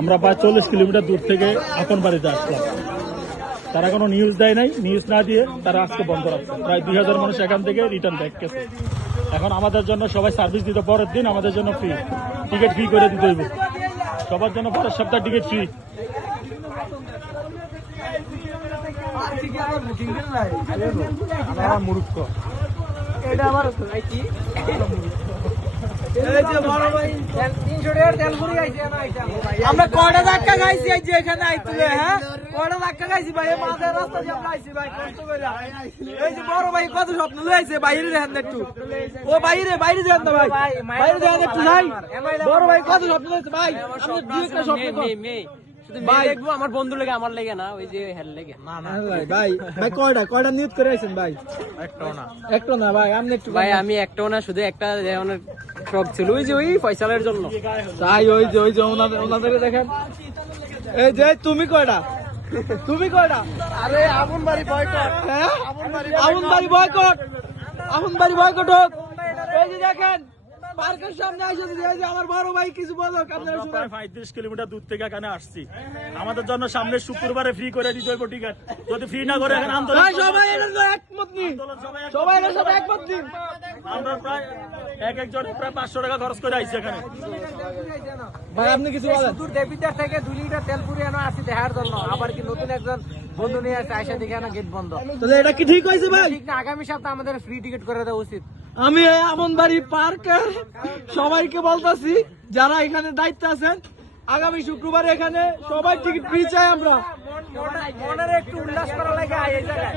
আমরা প্রায় 40 কিলোমিটার দূর থেকে আপন বাড়িতে আসলাম। তারা কোনো নিউজ দেয় নাই, নিউজ না দিয়ে তারা আজকে বন্ধ রাখছে। প্রায় 2000 মানুষ এখান থেকে রিটার্ন ব্যাক গেছে। এখন আমাদের জন্য সবাই সার্ভিস দিতে, পরের দিন আমাদের জন্য ফ্রি, টিকিট ফ্রি করে দিতে হইব সবার জন্য, পরের সপ্তাহ টিকিট ফ্রি। মূর্খ এটা আবার আমরা কয়টা ধাক্কা খাইছি এখানে আইতুলে, হ্যাঁ কয়টা ধাক্কা খাইছি ভাই, মাঝের রাস্তা দিয়ে আমরা আইছি ভাই কষ্ট করে। এই যে বড় ভাই কত স্বপ্ন লইছে, বাইরে দেখেন একটু, ও বাইরে বাইরে দেখেন তো ভাই, বাইরে দেখেন একটু ভাই, বড় ভাই কত স্বপ্ন লইছে ভাই, আমি দুই একটা স্বপ্ন ভাই দেখবো আমার বন্ধু লেগে, আমার লেগে না, ওই যে হেল লেগে। না না ভাই ভাই ভাই কয়টা নিউজ করে আইছেন ভাই? একটা না ভাই, আমি একটু ভাই, আমি একটাও না, শুধু একটা অনেক শখ ছিল, ওই যে ওই ফয়সালের জন্য তাই, ওই যে ওনাদের দেখেন। এই যে তুমি কয়টা আরে আপন বাড়ি বয়কট, হ্যাঁ আপন বাড়ি বয়কট, আপন বাড়ি বয়কট হোক। এই যে দেখেন পার্কের সামনে এসে যে আমার বড় ভাই কিছু বলো, আপনারা শুনুন। 35 কিলোমিটার দূর থেকে এখানে আসছি, আমাদের জন্য সামনে শুক্রবারে ফ্রি করে দিতে হইব টিকিট। যদি ফ্রি না করে এখন আন্দোলন, সবাই এর একমত নিন, সবাই এর সাথে একমত নিন। আমরা প্রায় একজন প্রায় 500 টাকা খরচ করে আইছি এখানে। ভাই আপনি কিছু বলেন? দূর দেবিদ্বার থেকে 2 লিটার তেল পুরি আনা আসি দেখার জন্য, আবার কি নতুন একজন বন্ধু নিয়ে আসছে, আইসা দেখে না গেট বন্ধ। তাহলে এটা কি ঠিক হয়েছে ভাই? ঠিক না, আগামী সপ্তাহে আমাদের ফ্রি টিকিট করে দেওয়া উচিত। আমি আমন বাড়ি পার্কের সবাইকে বলতাছি, যারা এখানে দায়িত্ব আছেন, আগামী শুক্রবার এখানে সবাই টিকিট ফ্রি চাই। আমরা মনের একটু উল্লাস করা লাগে এই জায়গায়।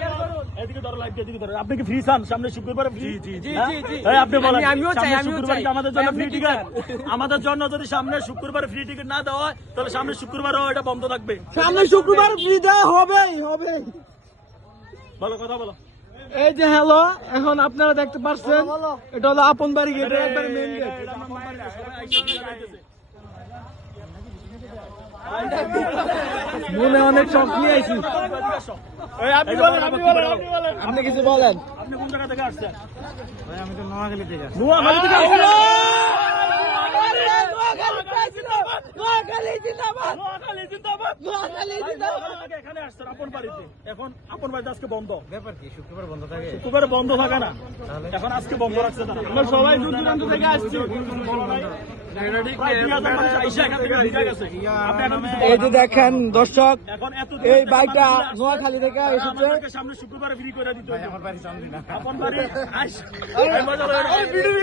এদিকে ধরো, লাইভ এদিকে ধরো। আপনি কি ফ্রি চান সামনে শুক্রবারে? জি জি জি জি। আপনি বলেন, আমিও চাই, আমাদের জন্য ফ্রি টিকিট। আমাদের জন্য যদি সামনে শুক্রবারে ফ্রি টিকিট না দেওয়া হয়, তাহলে সামনে শুক্রবারও এটা বন্ধ থাকবে। সামনে শুক্রবার ফ্রি দেওয়া হবেই হবে। বলো, কথা বলো। এই যে হ্যালো, এখন আপনারা দেখতে পাচ্ছেন এটা হলো আপন বাড়ি গেট, একবার মেইন গেট। মনে অনেক শখ নিয়ে আইছি। আপনি কিছু বলেন? আপনি কোন জায়গা থেকে আসছেন? ভাই আমি তো নোয়াখালী থেকে আসছি। নোয়াখালী থেকে আসছেন? এখানে আসছেন আপন বাড়িতে, এখন আপন বাড়িতে আজকে বন্ধ। ব্যাপার কি শুক্রবার বন্ধ থাকে? শুক্রবারে বন্ধ থাকে না, এখন আজকে বন্ধ রাখছে তারা। আমরা সবাই দূর দূরান্ত থেকে আসছি। এই যে দেখেন দর্শক, এই বাইকটা নোয়াখালী থেকে এসেছে। সামনে শুক্রবারে ফ্রি করে দিতে হবে। আমার বাড়ি সামনে না। আপন বাড়ি আরে ভিডিও